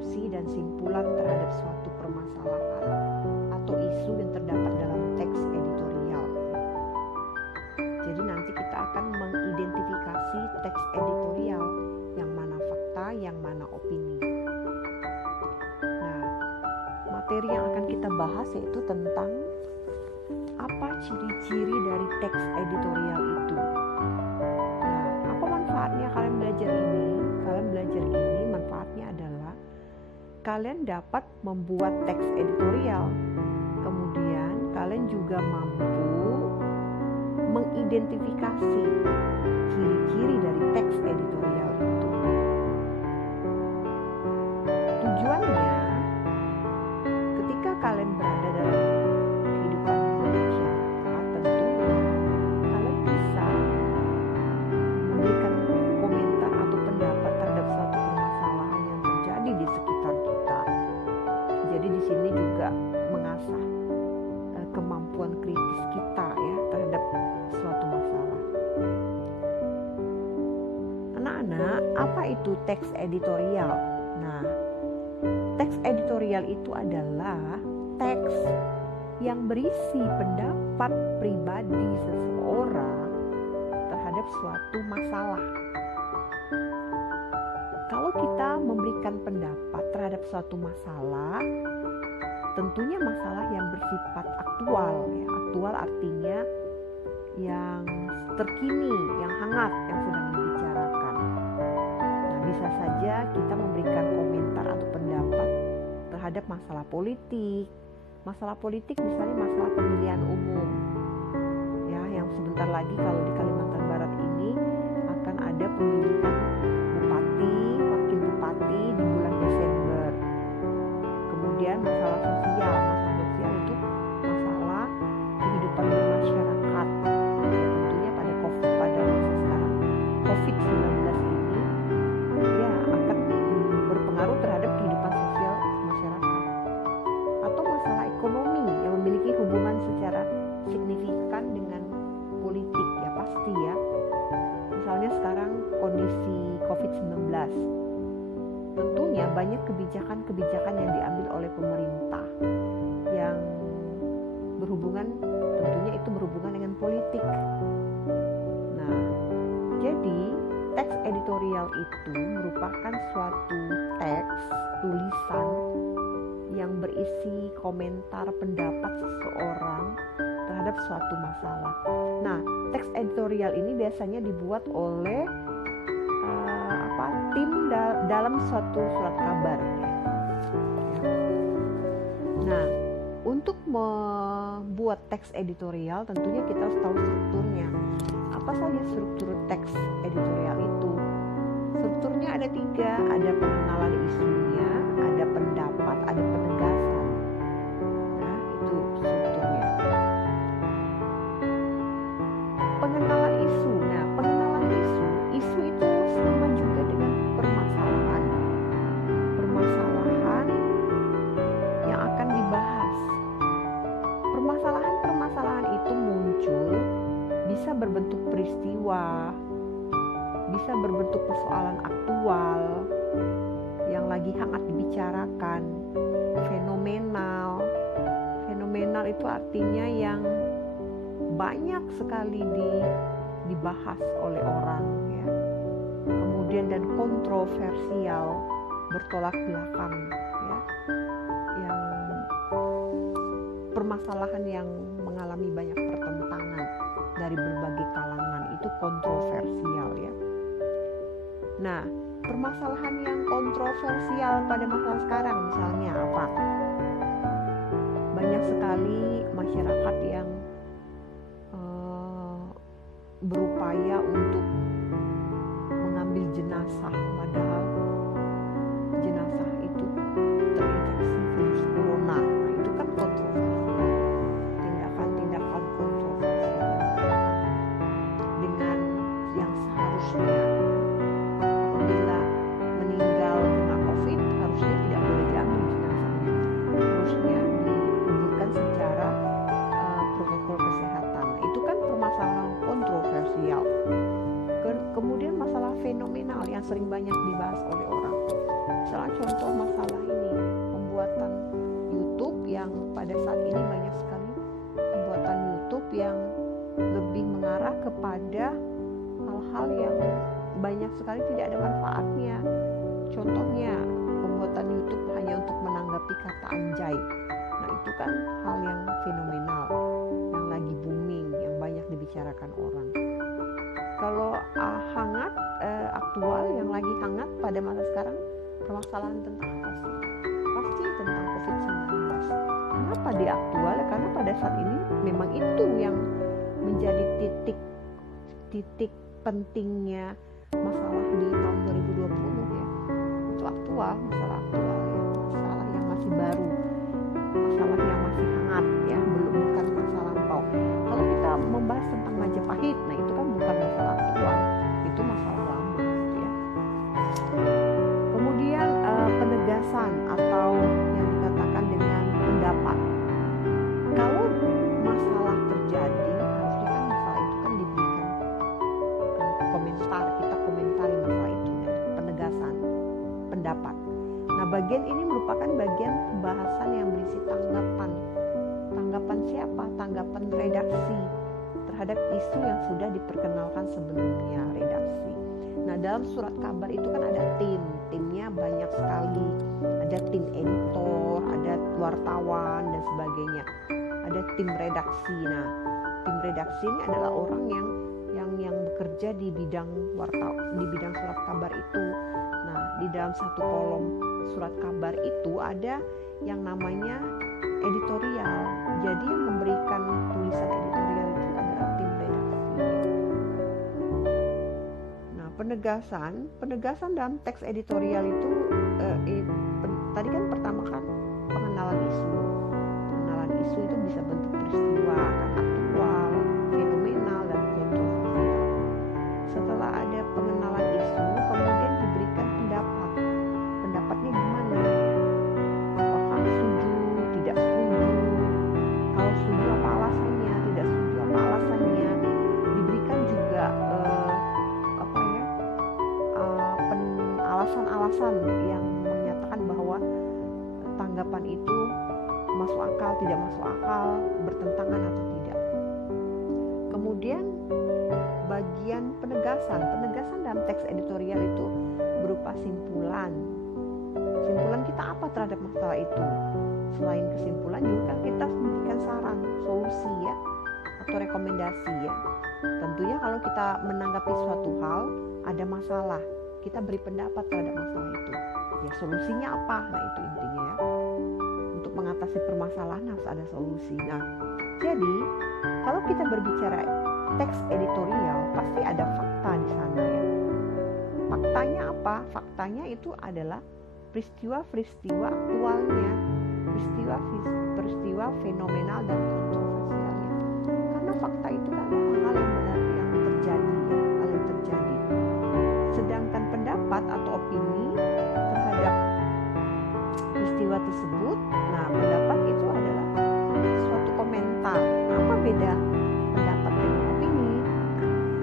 solusi dan simpulan terhadap suatu permasalahan atau isu yang terdapat dalam teks editorial. Jadi nanti kita akan mengidentifikasi teks editorial, yang mana fakta, yang mana opini. Nah, materi yang akan kita bahas yaitu tentang apa ciri-ciri dari teks editorial itu. Nah, apa manfaatnya kalian belajar ini? Kalian belajar ini manfaatnya adalah kalian dapat membuat teks editorial. Kemudian kalian juga mampu mengidentifikasi ciri-ciri dari teks editorial itu. Tujuannya, ketika kalian berada dalam kehidupan masyarakat, tentunya kalian bisa memberikan komentar atau pendapat terhadap suatu permasalahan yang terjadi di sekitar kita. Jadi di sini juga mengasah kemampuan kritis kita ya terhadap suatu masalah. Anak-anak, apa itu teks editorial? Nah, teks editorial itu adalah teks yang berisi pendapat pribadi seseorang terhadap suatu masalah. Kalau kita memberikan pendapat terhadap suatu masalah, tentunya masalah yang bersifat aktual ya. Aktual artinya yang terkini, yang hangat, yang sedang dibicarakan. Nah, bisa saja kita memberikan komentar atau pendapat terhadap masalah politik. Masalah politik misalnya masalah pemilihan umum. Ya, yang sebentar lagi kalau di Kalimantan Barat ini akan ada pemilihan bupati, wakil bupati di bulan Desember. Kemudian masalah sosial itu masalah kehidupan bermasyarakat. Ya, tentunya pada masa sekarang COVID-19 ini ya akan berpengaruh terhadap kehidupan sosial masyarakat. Atau masalah ekonomi yang memiliki hubungan secara signifikan dengan politik ya pasti ya. Misalnya sekarang kondisi COVID-19. Tentunya banyak kebijakan-kebijakan yang diambil oleh pemerintah yang berhubungan dengan politik. Nah, jadi teks editorial itu merupakan suatu teks tulisan yang berisi komentar pendapat seseorang terhadap suatu masalah. Nah, teks editorial ini biasanya dibuat oleh tim dalam suatu surat kabar. Ya. Nah, untuk membuat teks editorial tentunya kita harus tahu strukturnya. Apa saja struktur teks editorial itu? Strukturnya ada 3, ada pengenalan isunya, ada pendapat, ada penegasan. Nah, itu strukturnya. Pengenalan isu. Nah, pengenalan isu itu sama juga dengan permasalahan yang akan dibahas. Permasalahan itu muncul bisa berbentuk peristiwa, bisa berbentuk persoalan aktual yang lagi hangat dibicarakan, fenomenal itu artinya yang banyak sekali dibahas oleh orang ya. Kemudian dan kontroversial, bertolak belakang ya, yang permasalahan yang mengalami banyak pertentangan dari berbagai kalangan, itu kontroversial ya. Nah, permasalahan yang kontroversial pada masa sekarang misalnya apa? Banyak sekali masyarakat yang berupaya untuk mengambil jenazah, padahal jenazah itu terinfeksi virus corona. Nah, itu kan kontroversial, tindakan-tindakan kontroversial dengan yang seharusnya apabila meninggal kena COVID harusnya tidak boleh diambil jenazahnya, harusnya dikuburkan secara protokol kesehatan. Nah, itu kan permasalahan kontroversial. Kemudian masalah fenomenal yang sering banyak dibahas oleh orang. Misalnya contoh masalah banyak sekali tidak ada manfaatnya. Contohnya pembuatan YouTube hanya untuk menanggapi kata anjay. Nah itu kan hal yang fenomenal, yang lagi booming, yang banyak dibicarakan orang. Kalau hangat, aktual, yang lagi hangat pada masa sekarang, permasalahan tentang apa sih? Pasti tentang COVID-19. Kenapa dia aktual? Karena pada saat ini memang itu yang menjadi titik pentingnya masalah di tahun 2020 ya. Itu aktual, masalah aktual ya, masalah yang masih baru, masalah yang masih hangat ya, bukan masalah lampau. Kalau kita membahas tentang Majapahit, nah itu kan bukan masalah aktual, itu masalah lama gitu ya. Kemudian penegasan atau yang dikatakan dengan pendapat. Kalau masalah terjadi, harusnya kan masalah itu kan diberikan komentar, kita komentari masalah itu ya, penegasan, pendapat. Nah, bagian ini merupakan bagian pembahasan yang berisi tanggapan. Tanggapan siapa? Tanggapan redaksi terhadap isu yang sudah diperkenalkan sebelumnya redaksi. Nah, dalam surat kabar itu kan ada timnya banyak sekali. Ada tim editor, ada wartawan dan sebagainya. Ada tim redaksi. Nah, tim redaksi ini adalah orang yang bekerja di bidang surat kabar itu. Nah, di dalam satu kolom surat kabar itu ada yang namanya editorial. Jadi yang memberikan tulisan editorial itu adalah tim redaksi. Nah, penegasan dalam teks editorial itu tadi kan pertama kan pengenalan isu. Pengenalan isu itu bisa bentuk peristiwa, kan aktual, fenomenal dan kontroversial. Setelah ada pengenalan isu, kemudian diberikan pendapat. Pendapatnya gimana? Apakah setuju, tidak setuju? Kalau setuju apa alasannya? Tidak setuju apa alasannya? Diberikan juga alasan-alasan yang menyatakan bahwa tanggapan itu masuk akal, tidak masuk akal, bertentangan atau tidak. Kemudian bagian penegasan dalam teks editorial itu berupa simpulan kita apa terhadap masalah itu. Selain kesimpulan juga kita memberikan saran, solusi ya, atau rekomendasi ya. Tentunya kalau kita menanggapi suatu hal, ada masalah, kita beri pendapat terhadap masalah itu. Ya solusinya apa? Nah itu intinya ya. Untuk mengatasi permasalahan harus ada solusi. Nah, jadi kalau kita berbicara teks editorial, pasti ada fakta di sana ya. Faktanya apa? Faktanya itu adalah peristiwa-peristiwa aktualnya, peristiwa fenomenal dan kontroversialnya. Karena fakta itu kan hal yang benar yang terjadi ya, hal yang terjadi. Sedangkan pendapat atau opini terhadap peristiwa tersebut, nah pendapat itu adalah suatu komentar. Apa beda pendapat dengan opini?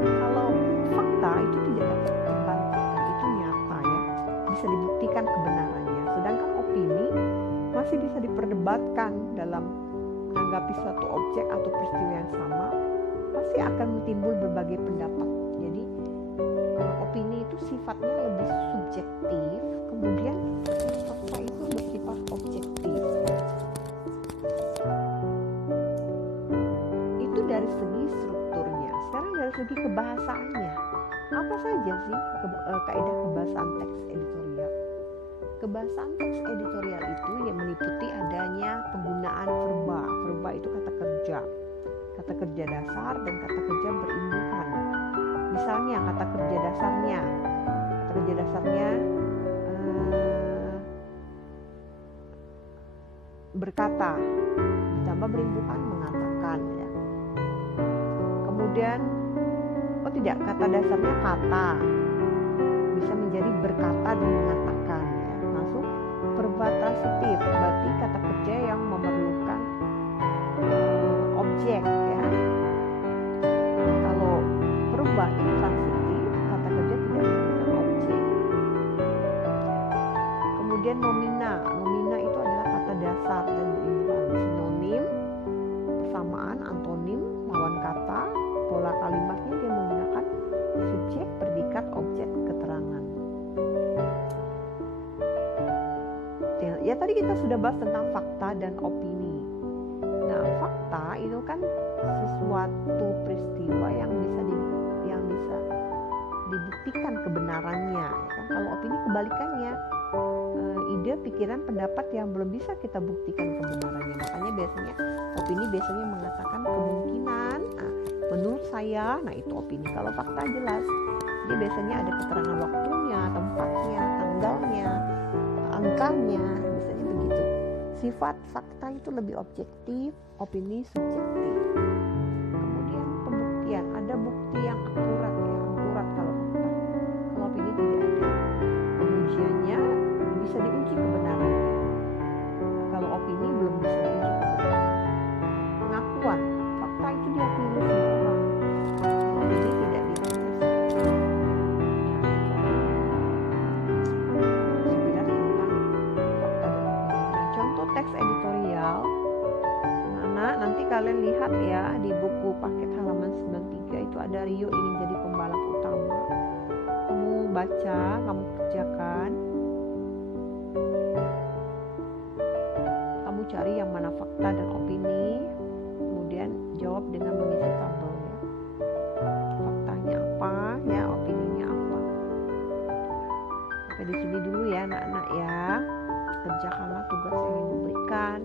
Kalau fakta itu tidak dapat dibantahkan, itu nyata ya, bisa dibuktikan kebenarannya. Sedangkan opini masih bisa diperdebatkan dalam menanggapi suatu objek atau peristiwa yang sama, pasti akan timbul berbagai pendapat. Jadi opini itu sifatnya lebih subjektif, kemudian fakta itu bersifat objektif. Itu dari segi strukturnya. Sekarang dari segi kebahasaannya, apa saja sih kaidah kebahasaan teks editorial? Kebahasaan teks editorial itu yang meliputi adanya penggunaan verba. Verba itu kata kerja dasar dan kata kerja berimbuhan. Misalnya kata kerja dasarnya berkata, ditambah berimbuhan mengatakan ya. Kemudian kata dasarnya kata bisa menjadi berkata dan mengatakan ya. Langsung verba transitif berarti kata kerja yang memerlukan objek ya. Kalau verba intransitif kata kerja tidak memerlukan objek. Kemudian nomina itu adalah kata dasar dan berimbuhan. Sinonim, persamaan, antonim, lawan kata, pola kalimatnya dia menggunakan subjek, predikat, objek, Ya tadi kita sudah bahas tentang fakta dan opini. Nah, fakta itu kan sesuatu peristiwa yang bisa dibuktikan kebenarannya, ya kan? Kalau opini kebalikannya, ide, pikiran, pendapat yang belum bisa kita buktikan kebenarannya. Makanya opini biasanya mengatakan kemungkinan, menurut saya, nah itu opini. Kalau fakta jelas, dia biasanya ada keterangan waktunya, tempatnya, tanggalnya, angkanya, biasanya begitu. Sifat fakta itu lebih objektif, opini subjektif. Kemudian pembuktian, ada bukti yang akurat kalau fakta. Kalau opini tidak ada. Pengujiannya bisa diuji kebenarannya. Kalau opini belum bisa diuji kebenarannya. Pengakuan, fakta itu diakui oleh semua orang. Kalau opini tidak diakui oleh semua orang. Sekilas tentang fakta dan opini. Nah, contoh teks editorial, nanti kalian lihat ya di buku paket halaman 93 itu ada Rio ingin jadi pembalap utama. Kamu baca, kamu kerjakan, kamu cari yang mana fakta dan opini, kemudian jawab dengan mengisi tabel ya. Faktanya apa ya, opininya apa. Sampai di sini dulu ya anak-anak ya. Kerjakanlah tugas yang diberikan.